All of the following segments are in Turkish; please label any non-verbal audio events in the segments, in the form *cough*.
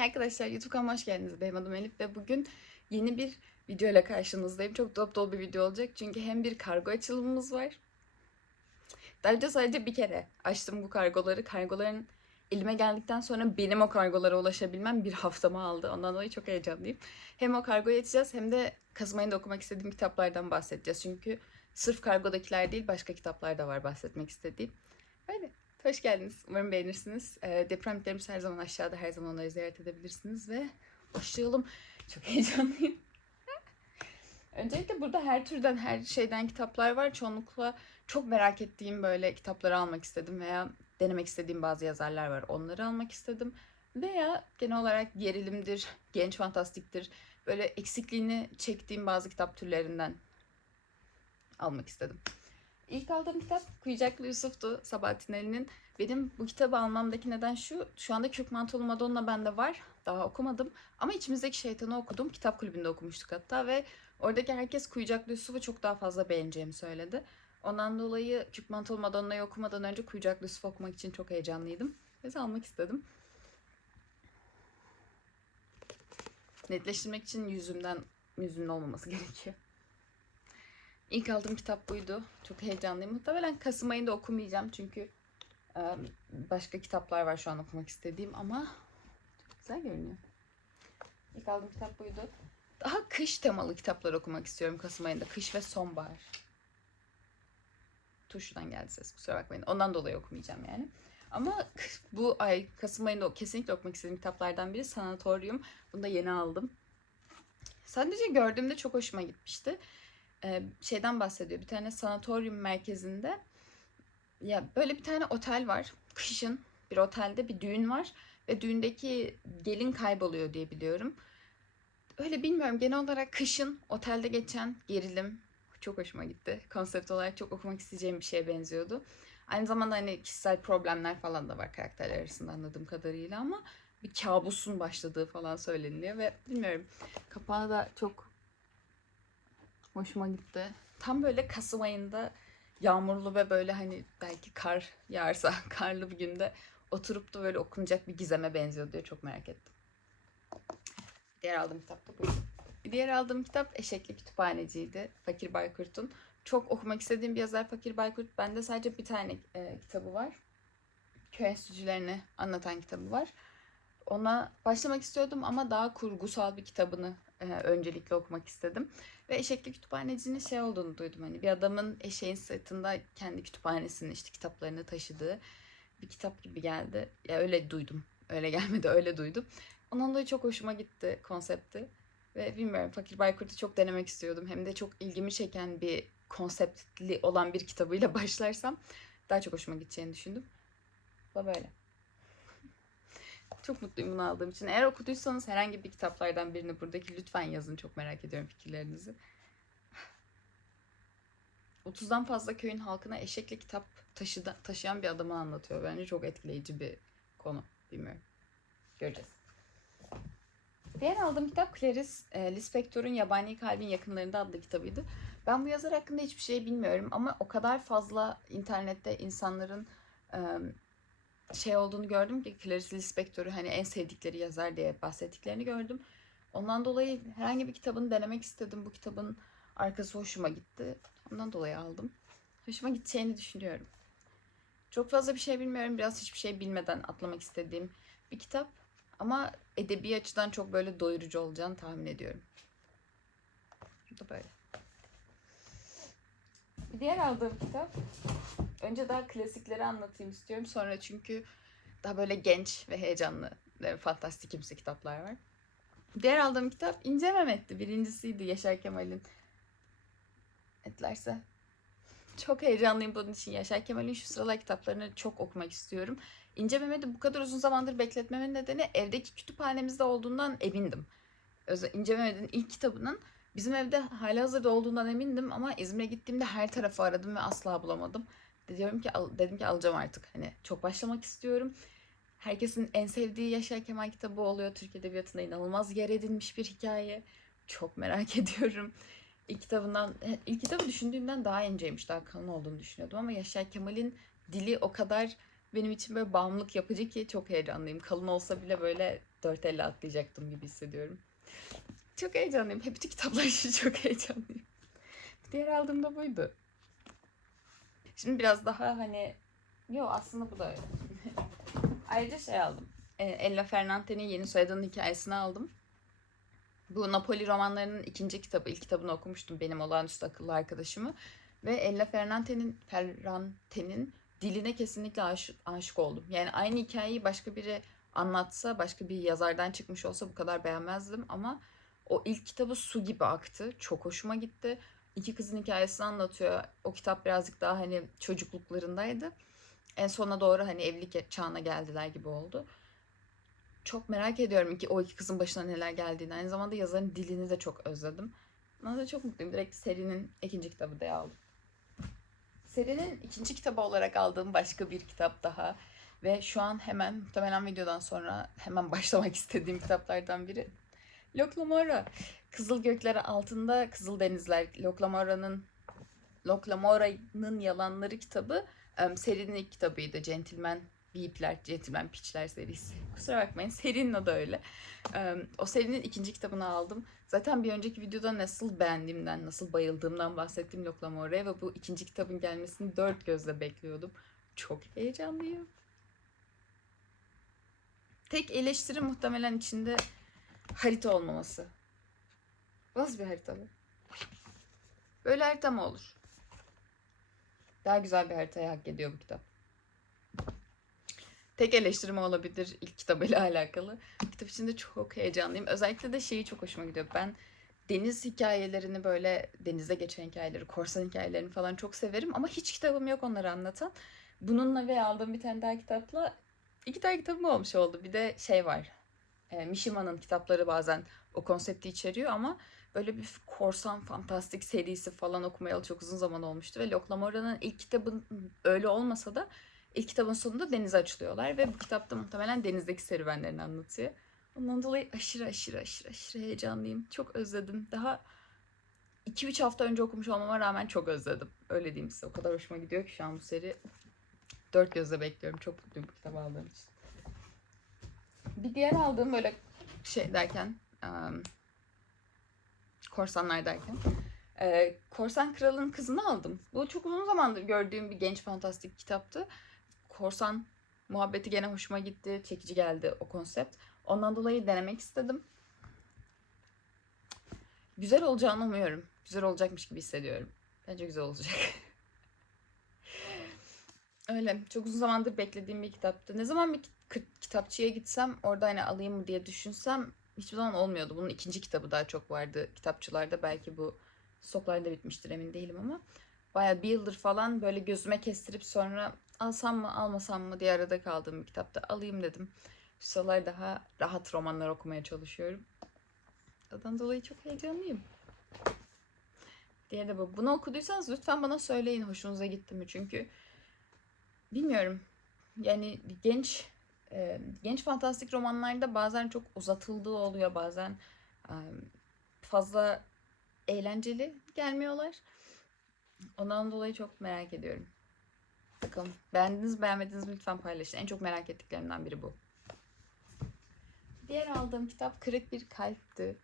Arkadaşlar YouTube kanalıma hoş geldiniz. Benim adım Elif ve bugün yeni bir video ile karşınızdayım. Çok dop dolu bir video olacak çünkü hem bir kargo açılımımız var. Daha önce sadece bir kere açtım bu kargoları. Kargoların elime geldikten sonra benim o kargolara ulaşabilmem bir haftamı aldı. Ondan dolayı çok heyecanlıyım. Hem o kargoyu açacağız hem de Kasım ayında okumak istediğim kitaplardan bahsedeceğiz. Çünkü sırf kargodakiler değil başka kitaplar da var bahsetmek istediğim. Öyle. Hoş geldiniz. Umarım beğenirsiniz. Ee, deprem bitlerimiz her zaman aşağıda. Her zaman onları ziyaret edebilirsiniz ve başlayalım. Çok *laughs* heyecanlıyım. Öncelikle burada her türden, her şeyden kitaplar var. Çoğunlukla çok merak ettiğim böyle kitapları almak istedim veya denemek istediğim bazı yazarlar var. Onları almak istedim. Veya genel olarak gerilimdir, genç fantastiktir. Böyle eksikliğini çektiğim bazı kitap türlerinden almak istedim. İlk aldığım kitap Kuyucaklı Yusuf'tu Sabahattin Ali'nin. Benim bu kitabı almamdaki neden şu. Şu anda Kök Mantolu Madonna bende var. Daha okumadım. Ama içimizdeki şeytanı okudum. Kitap kulübünde okumuştuk hatta ve oradaki herkes Kuyucaklı Yusuf'u çok daha fazla beğeneceğimi söyledi. Ondan dolayı Kök Mantolu Madonna'yı okumadan önce Kuyucaklı Yusuf okumak için çok heyecanlıydım. Ve almak istedim. Netleştirmek için yüzümden yüzümün olmaması *laughs* gerekiyor. İlk aldığım kitap buydu. Çok heyecanlıyım. Muhtemelen Kasım ayında okumayacağım çünkü e, başka kitaplar var şu an okumak istediğim ama çok güzel görünüyor. İlk aldığım kitap buydu. Daha kış temalı kitaplar okumak istiyorum Kasım ayında. Kış ve sonbahar. Tuştan geldi ses kusura bakmayın. Ondan dolayı okumayacağım yani. Ama bu ay Kasım ayında kesinlikle okumak istediğim kitaplardan biri Sanatoryum. Bunu da yeni aldım. Sadece gördüğümde çok hoşuma gitmişti e, şeyden bahsediyor. Bir tane sanatoryum merkezinde ya böyle bir tane otel var. Kışın bir otelde bir düğün var ve düğündeki gelin kayboluyor diye biliyorum. Öyle bilmiyorum. Genel olarak kışın otelde geçen gerilim çok hoşuma gitti. Konsept olarak çok okumak isteyeceğim bir şeye benziyordu. Aynı zamanda hani kişisel problemler falan da var karakterler arasında anladığım kadarıyla ama bir kabusun başladığı falan söyleniliyor ve bilmiyorum kapağı da çok Hoşuma gitti. Tam böyle Kasım ayında yağmurlu ve böyle hani belki kar yağarsa *laughs* karlı bir günde oturup da böyle okunacak bir gizeme benziyor diye çok merak ettim. Diğer aldığım kitap da. Bir diğer aldığım kitap Eşekli Kütüphaneciydi. Fakir Baykurt'un. Çok okumak istediğim bir yazar Fakir Baykurt. Bende sadece bir tane e, kitabı var. Köy enstitülerini anlatan kitabı var. Ona başlamak istiyordum ama daha kurgusal bir kitabını e, öncelikle okumak istedim. Ve eşekli kütüphanecinin şey olduğunu duydum. Hani bir adamın eşeğin sırtında kendi kütüphanesinin işte kitaplarını taşıdığı bir kitap gibi geldi. Ya öyle duydum. Öyle *laughs* gelmedi öyle duydum. Ondan dolayı çok hoşuma gitti konsepti. Ve bilmiyorum Fakir Baykurt'u çok denemek istiyordum. Hem de çok ilgimi çeken bir konseptli olan bir kitabıyla *laughs* başlarsam daha çok hoşuma gideceğini düşündüm. Bu böyle. Çok mutluyum bunu aldığım için. Eğer okuduysanız herhangi bir kitaplardan birini buradaki lütfen yazın. Çok merak ediyorum fikirlerinizi. 30'dan fazla köyün halkına eşekle kitap taşıda, taşıyan bir adamı anlatıyor. Bence çok etkileyici bir konu. Bilmiyorum. Göreceğiz. Diğer aldığım kitap Clarice e, Lispector'un Yabani Kalbin Yakınlarında adlı kitabıydı. Ben bu yazar hakkında hiçbir şey bilmiyorum ama o kadar fazla internette insanların şey olduğunu gördüm ki Clarice Lispector'u hani en sevdikleri yazar diye bahsettiklerini gördüm. Ondan dolayı herhangi bir kitabını denemek istedim. Bu kitabın arkası hoşuma gitti. Ondan dolayı aldım. Hoşuma gideceğini düşünüyorum. Çok fazla bir şey bilmiyorum. Biraz hiçbir şey bilmeden atlamak istediğim bir kitap. Ama edebi açıdan çok böyle doyurucu olacağını tahmin ediyorum. Bu da böyle. Bir diğer aldığım kitap Önce daha klasikleri anlatayım istiyorum. Sonra çünkü daha böyle genç ve heyecanlı ve fantastik kimse kitaplar var. Diğer aldığım kitap İnce Mehmet'ti. Birincisiydi Yaşar Kemal'in. Etlerse. Çok heyecanlıyım bunun için. Yaşar Kemal'in şu sıralar kitaplarını çok okumak istiyorum. İnce Mehmet'i bu kadar uzun zamandır bekletmemin nedeni evdeki kütüphanemizde olduğundan emindim. İnce Mehmet'in ilk kitabının bizim evde hala hazırda olduğundan emindim ama İzmir'e gittiğimde her tarafı aradım ve asla bulamadım diyorum ki dedim ki alacağım artık. Hani çok başlamak istiyorum. Herkesin en sevdiği Yaşar Kemal kitabı oluyor. Türk Edebiyatı'nda inanılmaz yer edinmiş bir hikaye. Çok merak *laughs* ediyorum. İlk kitabından, ilk kitabı düşündüğümden daha inceymiş, daha kalın olduğunu düşünüyordum ama Yaşar Kemal'in dili o kadar benim için böyle bağımlılık yapıcı ki çok heyecanlıyım. Kalın olsa bile böyle dört elle atlayacaktım gibi hissediyorum. Çok heyecanlıyım. Hep bütün kitaplar için *laughs* çok heyecanlıyım. Diğer aldığım da buydu. Şimdi biraz daha hani... Yo aslında bu da öyle. *laughs* Ayrıca şey aldım. E, Ella Fernante'nin yeni soyadının hikayesini aldım. Bu Napoli romanlarının ikinci kitabı. ilk kitabını okumuştum benim olağanüstü akıllı arkadaşımı. Ve Ella Ferrante'nin Ferrante'nin diline kesinlikle aşık, aşık oldum. Yani aynı hikayeyi başka biri anlatsa, başka bir yazardan çıkmış olsa bu kadar beğenmezdim ama o ilk kitabı su gibi aktı. Çok hoşuma gitti. İki kızın hikayesini anlatıyor. O kitap birazcık daha hani çocukluklarındaydı. En sona doğru hani evlilik çağına geldiler gibi oldu. Çok merak ediyorum ki o iki kızın başına neler geldiğini. Aynı zamanda yazarın dilini de çok özledim. Ben de çok mutluyum. Direkt serinin ikinci kitabı da aldım. Serinin ikinci kitabı olarak aldığım başka bir kitap daha. Ve şu an hemen muhtemelen videodan sonra hemen *laughs* başlamak istediğim kitaplardan biri. Loklamora. Kızıl gökleri altında Kızıl denizler. Loklamora'nın Loklamora'nın yalanları kitabı serinin ilk kitabıydı. Gentleman Beep'ler, Gentleman Pitch'ler serisi. Kusura bakmayın serinin adı öyle. O serinin ikinci kitabını aldım. Zaten bir önceki videoda nasıl beğendiğimden, nasıl bayıldığımdan bahsettim Loklamora'ya ve bu ikinci kitabın gelmesini dört gözle bekliyordum. Çok heyecanlıyım. Tek eleştiri muhtemelen içinde harita olmaması. Nasıl bir harita bu? Böyle harita mı olur? Daha güzel bir haritayı hak ediyor bu kitap. Tek eleştirim o olabilir ilk kitabıyla *laughs* alakalı. Kitap içinde çok heyecanlıyım. Özellikle de şeyi çok hoşuma gidiyor. Ben deniz hikayelerini böyle denizde geçen hikayeleri, korsan hikayelerini falan çok severim. Ama hiç kitabım yok onları anlatan. Bununla ve aldığım bir tane daha kitapla iki tane kitabım olmuş oldu. Bir de şey var. E, Mishima'nın kitapları bazen o konsepti içeriyor ama böyle bir korsan fantastik serisi falan okumayalı çok uzun zaman olmuştu. Ve Loklamora'nın ilk kitabın öyle olmasa da ilk kitabın sonunda denize açılıyorlar. Ve bu kitapta muhtemelen denizdeki serüvenlerini anlatıyor. Ondan dolayı aşırı aşırı aşırı aşırı heyecanlıyım. Çok özledim. Daha 2-3 hafta önce okumuş olmama rağmen çok özledim. Öyle diyeyim size. O kadar hoşuma gidiyor ki şu an bu seri. Dört gözle bekliyorum. Çok mutluyum bu kitabı aldığım için. Bir diğer aldığım böyle şey derken um, korsanlar derken e, Korsan Kral'ın Kızını aldım. Bu çok uzun zamandır gördüğüm bir genç fantastik kitaptı. Korsan muhabbeti gene hoşuma gitti. Çekici geldi o konsept. Ondan dolayı denemek istedim. Güzel olacağını umuyorum. Güzel olacakmış gibi hissediyorum. Bence güzel olacak. *laughs* Öyle. Çok uzun zamandır beklediğim bir kitaptı. Ne zaman bir ki- kitapçıya gitsem orada hani alayım mı diye düşünsem hiçbir zaman olmuyordu. Bunun ikinci kitabı daha çok vardı kitapçılarda. Belki bu stoklarda bitmiştir emin değilim ama. Baya bir yıldır falan böyle gözüme kestirip sonra alsam mı almasam mı diye arada kaldığım bir kitapta alayım dedim. Şu sıralar daha rahat romanlar okumaya çalışıyorum. Ondan dolayı çok heyecanlıyım. Diğeri de bu. Bunu okuduysanız lütfen bana söyleyin hoşunuza gitti mi? Çünkü bilmiyorum. Yani genç e, genç fantastik romanlarda bazen çok uzatıldığı oluyor. Bazen e, fazla eğlenceli gelmiyorlar. Ondan dolayı çok merak ediyorum. Bakalım. Beğendiniz beğenmediniz lütfen paylaşın. En çok merak ettiklerimden biri bu. Diğer aldığım kitap Kırık Bir Kalpti.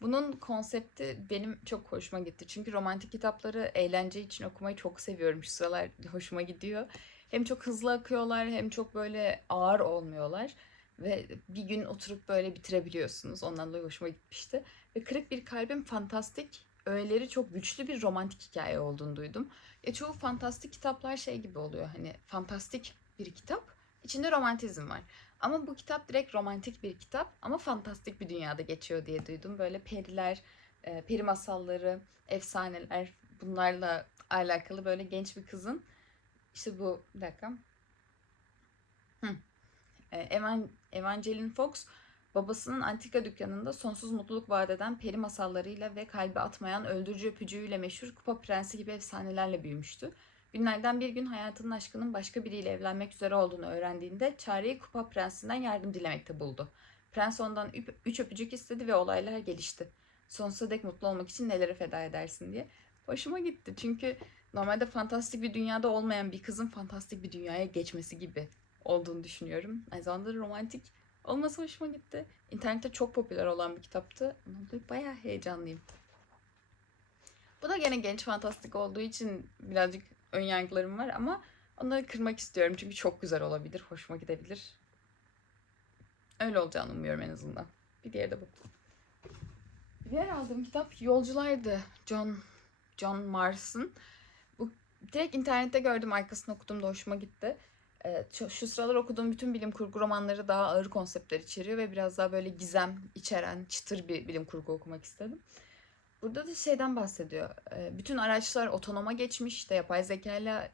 Bunun konsepti benim çok hoşuma gitti. Çünkü romantik kitapları eğlence için okumayı çok seviyorum. Şu sıralar hoşuma gidiyor. Hem çok hızlı akıyorlar hem çok böyle ağır olmuyorlar. Ve bir gün oturup böyle bitirebiliyorsunuz. Ondan dolayı hoşuma gitmişti. Ve Kırık Bir Kalbin fantastik, öğeleri çok güçlü bir romantik hikaye olduğunu duydum. Ya çoğu fantastik kitaplar şey gibi oluyor. Hani fantastik bir kitap, içinde romantizm var. Ama bu kitap direkt romantik bir kitap ama fantastik bir dünyada geçiyor diye duydum. Böyle periler, e, peri masalları, efsaneler bunlarla alakalı böyle genç bir kızın işte bu bir dakika. Hı. E, Evan, Evangeline Fox babasının antika dükkanında sonsuz mutluluk vaat eden peri masallarıyla ve kalbi atmayan öldürücü öpücüğüyle meşhur Kupa Prensi gibi efsanelerle büyümüştü. Günlerden bir gün hayatının aşkının başka biriyle evlenmek üzere olduğunu öğrendiğinde çareyi Kupa Prensi'nden yardım dilemekte buldu. Prens ondan üç öpücük istedi ve olaylar gelişti. Sonsuza dek mutlu olmak için nelere feda edersin diye. Hoşuma gitti çünkü normalde fantastik bir dünyada olmayan bir kızın fantastik bir dünyaya geçmesi gibi olduğunu düşünüyorum. Aynı zamanda da romantik olması hoşuma gitti. İnternette çok popüler olan bir kitaptı. Ondan dolayı bayağı heyecanlıyım. Bu da gene genç fantastik olduğu için birazcık ön yargılarım var ama onları kırmak istiyorum çünkü çok güzel olabilir, hoşuma gidebilir. Öyle olacağını umuyorum en azından. Bir diğeri de bu. Diğer aldığım kitap Yolculardı. John John Mars'ın. Direkt internette gördüm, arkasını okudum da hoşuma gitti. Ee, şu, şu sıralar okuduğum bütün bilim kurgu romanları daha ağır konseptler içeriyor ve biraz daha böyle gizem içeren, çıtır bir bilim kurgu okumak istedim. Burada da şeyden bahsediyor. Ee, bütün araçlar otonoma geçmiş, işte yapay zekayla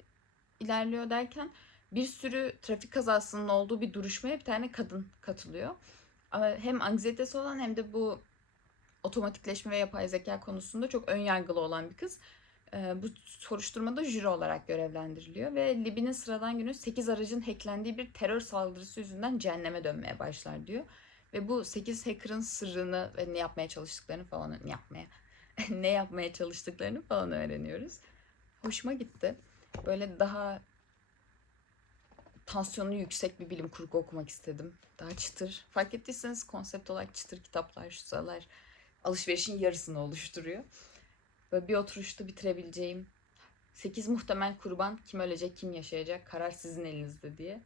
ilerliyor derken bir sürü trafik kazasının olduğu bir duruşmaya bir tane kadın katılıyor. Ama Hem anksiyetesi olan hem de bu otomatikleşme ve yapay zeka konusunda çok ön yargılı olan bir kız. Ee, bu soruşturmada jüri olarak görevlendiriliyor ve Libby'nin sıradan günü 8 aracın hacklendiği bir terör saldırısı yüzünden cehenneme dönmeye başlar diyor. Ve bu 8 hacker'ın sırrını ve ne yapmaya çalıştıklarını falan ne yapmaya *laughs* ne yapmaya çalıştıklarını falan öğreniyoruz. Hoşuma gitti. Böyle daha tansiyonu yüksek bir bilim kurgu okumak istedim. Daha çıtır. Fark ettiyseniz konsept olarak çıtır kitaplar şu sıralar alışverişin yarısını oluşturuyor. Böyle bir oturuşta bitirebileceğim 8 muhtemel kurban kim ölecek kim yaşayacak karar sizin elinizde diye.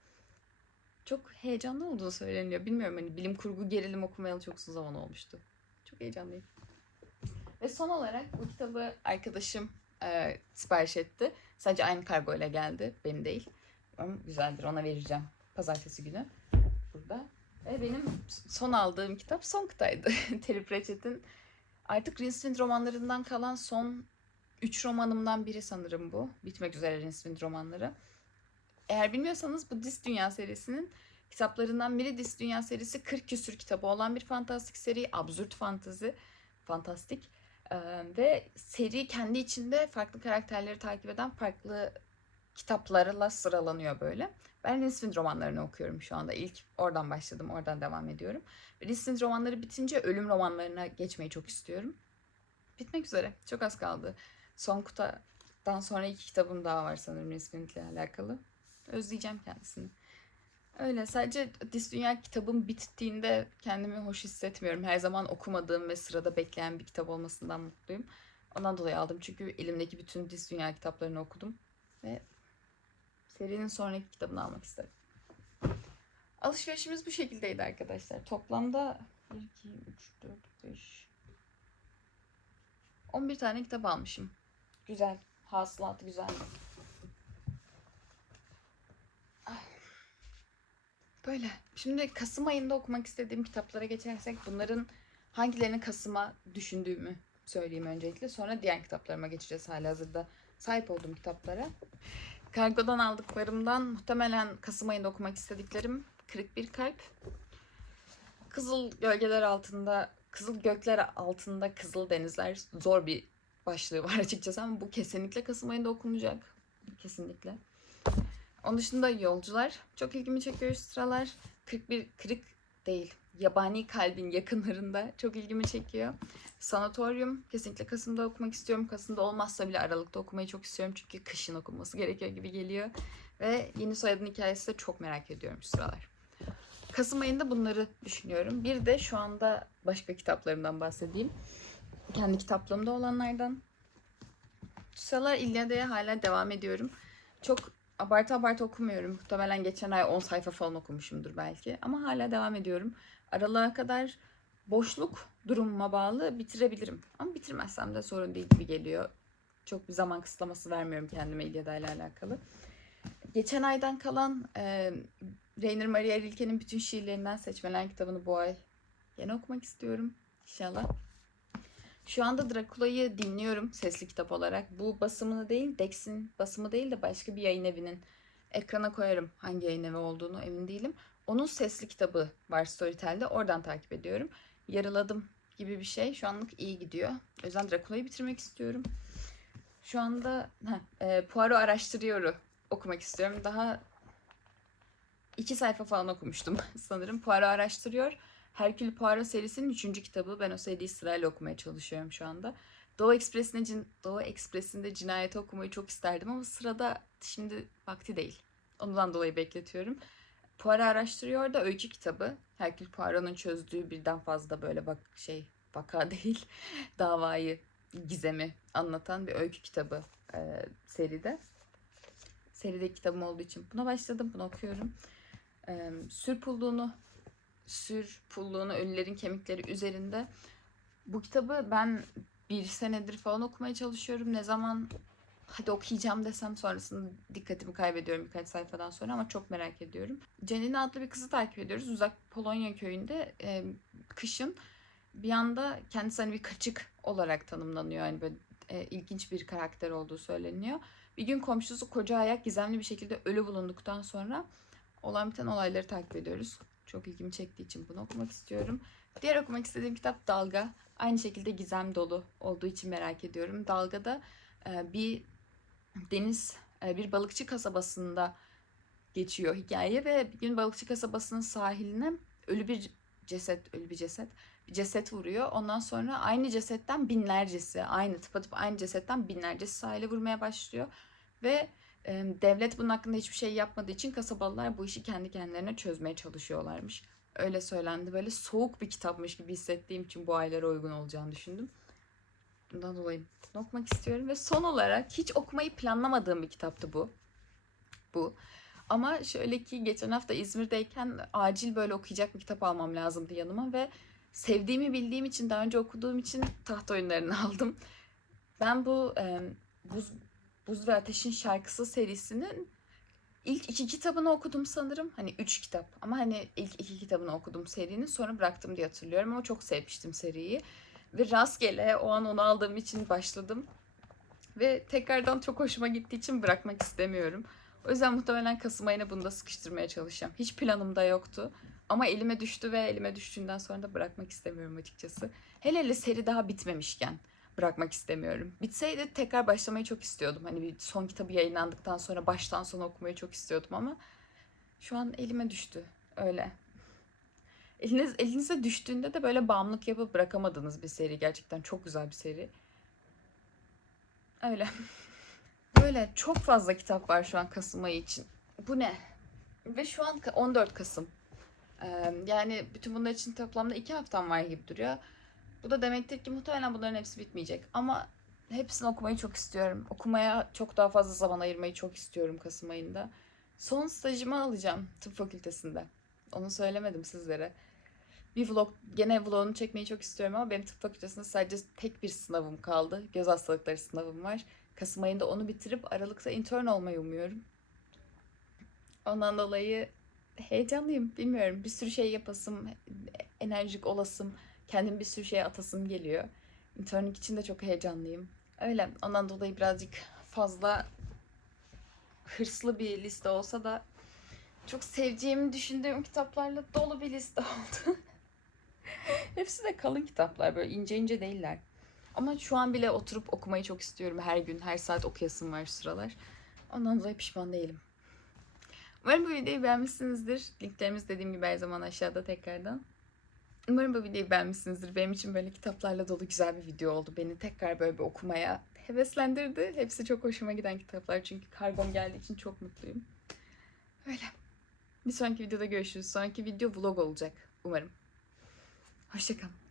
Çok heyecanlı olduğu söyleniyor. Bilmiyorum hani bilim kurgu gerilim okumayalı çok uzun zaman olmuştu. Çok heyecanlıyım. Ve son olarak bu kitabı arkadaşım e, sipariş etti. Sadece aynı kargo ile geldi. Benim değil. Ama güzeldir ona vereceğim. Pazartesi günü. Burada. Ve benim son aldığım kitap Son Kıtay'dı. *laughs* Terry Pratchett'in artık Rincewind romanlarından kalan son 3 romanımdan biri sanırım bu. Bitmek üzere Rincewind romanları. Eğer bilmiyorsanız bu Dis Dünya serisinin kitaplarından biri Dis Dünya serisi 40 küsür kitabı olan bir fantastik seri. Absürt fantazi. Fantastik. Ee, ve seri kendi içinde farklı karakterleri takip eden farklı kitaplarla sıralanıyor böyle. Ben Rincewind romanlarını okuyorum şu anda. İlk oradan başladım, oradan devam ediyorum. Rincewind romanları bitince ölüm romanlarına geçmeyi çok istiyorum. Bitmek üzere. Çok az kaldı. Son kutadan sonra iki kitabım daha var sanırım Rincewind ile alakalı. Özleyeceğim kendisini. Öyle sadece Dis Dünya kitabım bittiğinde kendimi hoş hissetmiyorum. Her zaman okumadığım ve sırada bekleyen bir kitap olmasından mutluyum. Ondan dolayı aldım çünkü elimdeki bütün Dis Dünya kitaplarını okudum. Ve serinin sonraki kitabını almak istedim. Alışverişimiz bu şekildeydi arkadaşlar. Toplamda 1, 2, 3, 4, 5, 11 tane kitap almışım. Güzel. Hasılatı güzeldi. Ah. Böyle. Şimdi Kasım ayında okumak istediğim kitaplara geçersek bunların hangilerini Kasım'a düşündüğümü söyleyeyim öncelikle. Sonra diğer kitaplarıma geçeceğiz hala hazırda sahip olduğum kitaplara. Kargodan aldıklarımdan muhtemelen Kasım ayında okumak istediklerim Kırık Bir Kalp. Kızıl Gölgeler Altında, Kızıl Gökler Altında Kızıl Denizler zor bir başlığı var *laughs* açıkçası ama bu kesinlikle Kasım ayında okunacak. Kesinlikle. Onun dışında Yolcular çok ilgimi çekiyor şu sıralar. 41 kırık değil. Yabani Kalbin yakınlarında çok ilgimi çekiyor. Sanatoryum kesinlikle Kasım'da okumak istiyorum. Kasım'da olmazsa bile Aralık'ta okumayı çok istiyorum. Çünkü kışın okunması gerekiyor gibi geliyor. Ve Yeni Soyadın hikayesi de çok merak ediyorum şu sıralar. Kasım ayında bunları düşünüyorum. Bir de şu anda başka kitaplarımdan bahsedeyim. Kendi kitaplığımda olanlardan. Şu sıralar İlyada'ya hala devam ediyorum. Çok abartı abartı okumuyorum. Muhtemelen geçen ay 10 sayfa falan okumuşumdur belki. Ama hala devam ediyorum. Aralığa kadar boşluk durumuma bağlı bitirebilirim. Ama bitirmezsem de sorun değil gibi geliyor. Çok bir zaman kısıtlaması vermiyorum kendime İlyada ile alakalı. Geçen aydan kalan e, Rainer Maria Rilke'nin bütün şiirlerinden seçmeler kitabını bu ay yine okumak istiyorum. İnşallah. Şu anda Drakula'yı dinliyorum sesli kitap olarak. Bu basımını değil, Dex'in basımı değil de başka bir yayın evinin ekrana koyarım hangi yayın evi olduğunu emin değilim. Onun sesli kitabı var Storytel'de. Oradan takip ediyorum. Yarıladım gibi bir şey. Şu anlık iyi gidiyor. O yüzden Drakula'yı bitirmek istiyorum. Şu anda heh, e, Poirot araştırıyoru okumak istiyorum. Daha iki sayfa falan okumuştum *laughs* sanırım. Poirot araştırıyor. Herkül Poirot serisinin üçüncü kitabı. Ben o seriyi sırayla okumaya çalışıyorum şu anda. Doğu Ekspresi'nde, Doğu Ekspresi'nde cinayeti okumayı çok isterdim ama sırada şimdi vakti değil. Ondan dolayı bekletiyorum. Poirot araştırıyor da öykü kitabı. Herkül Poirot'un çözdüğü birden fazla böyle bak şey vaka *laughs* değil davayı gizemi anlatan bir öykü kitabı e, seride. Seride kitabım olduğu için buna başladım. Bunu okuyorum. E, sür pulluğunu sür pulluğunu ölülerin kemikleri üzerinde. Bu kitabı ben bir senedir falan okumaya çalışıyorum. Ne zaman hadi okuyacağım desem sonrasında dikkatimi kaybediyorum birkaç sayfadan sonra ama çok merak ediyorum. Janine adlı bir kızı takip ediyoruz. Uzak Polonya köyünde e, kışın bir anda kendisi hani bir kaçık olarak tanımlanıyor. Hani böyle e, ilginç bir karakter olduğu söyleniyor. Bir gün komşusu koca ayak gizemli bir şekilde ölü bulunduktan sonra olan biten olayları takip ediyoruz. Çok ilgimi çektiği için bunu okumak istiyorum. Diğer okumak istediğim kitap Dalga. Aynı şekilde gizem dolu olduğu için merak ediyorum. Dalga'da e, bir deniz, e, bir balıkçı kasabasında geçiyor hikaye ve bir gün balıkçı kasabasının sahiline ölü bir ceset, ölü bir ceset, bir ceset vuruyor. Ondan sonra aynı cesetten binlercesi, aynı tıpatıp aynı cesetten binlercesi sahile vurmaya başlıyor. Ve e, devlet bunun hakkında hiçbir şey yapmadığı için kasabalılar bu işi kendi kendilerine çözmeye çalışıyorlarmış. Öyle söylendi. Böyle soğuk bir kitapmış gibi hissettiğim için bu aylara uygun olacağını düşündüm. Bundan dolayı okumak istiyorum. Ve son olarak hiç okumayı planlamadığım bir kitaptı bu. Bu. Ama şöyle ki geçen hafta İzmir'deyken acil böyle okuyacak bir kitap almam lazımdı yanıma ve sevdiğimi bildiğim için daha önce okuduğum için taht oyunlarını *laughs* aldım. Ben bu e, Buz, Buz ve Ateş'in şarkısı serisinin ilk iki kitabını okudum sanırım. Hani üç kitap ama hani ilk iki kitabını okudum serinin sonra bıraktım diye hatırlıyorum ama çok sevmiştim seriyi. Ve rastgele o an onu aldığım için başladım. Ve tekrardan çok hoşuma gittiği için bırakmak istemiyorum. O yüzden muhtemelen Kasım ayına bunu da sıkıştırmaya çalışacağım. Hiç planımda yoktu. Ama elime düştü ve elime düştüğünden sonra da bırakmak istemiyorum açıkçası. Hele hele seri daha bitmemişken bırakmak istemiyorum. Bitseydi tekrar başlamayı çok istiyordum. Hani bir son kitabı yayınlandıktan sonra baştan sona okumayı çok istiyordum ama şu an elime düştü. Öyle. Eliniz, elinize düştüğünde de böyle bağımlılık yapıp bırakamadığınız bir seri. Gerçekten çok güzel bir seri. Öyle. *laughs* Böyle çok fazla kitap var şu an Kasım ayı için. Bu ne? Ve şu an 14 Kasım. Yani bütün bunlar için toplamda iki haftam var gibi duruyor. Bu da demektir ki muhtemelen bunların hepsi bitmeyecek. Ama hepsini okumayı çok istiyorum. Okumaya çok daha fazla zaman ayırmayı çok istiyorum Kasım ayında. Son stajımı alacağım tıp fakültesinde. Onu söylemedim sizlere. Bir vlog, gene vlogunu çekmeyi çok istiyorum ama benim tıp fakültesinde sadece tek bir sınavım kaldı. Göz hastalıkları sınavım var. Kasım ayında onu bitirip Aralık'ta intern olmayı umuyorum. Ondan dolayı heyecanlıyım. Bilmiyorum. Bir sürü şey yapasım, enerjik olasım, kendim bir sürü şeye atasım geliyor. Internlik için de çok heyecanlıyım. Öyle. Ondan dolayı birazcık fazla hırslı bir liste olsa da çok seveceğimi düşündüğüm kitaplarla dolu bir liste *laughs* oldu. *laughs* Hepsi de kalın kitaplar. Böyle ince ince değiller. Ama şu an bile oturup okumayı çok istiyorum. Her gün, her saat okuyasım var sıralar. Ondan dolayı pişman değilim. Umarım bu videoyu beğenmişsinizdir. Linklerimiz dediğim gibi her zaman aşağıda tekrardan. Umarım bu videoyu beğenmişsinizdir. Benim için böyle kitaplarla dolu güzel bir video oldu. Beni tekrar böyle bir okumaya heveslendirdi. Hepsi çok hoşuma giden kitaplar. Çünkü kargom geldiği için çok mutluyum. Öyle. Bir sonraki videoda görüşürüz. Sonraki video vlog olacak. Umarım. Hoşçakalın.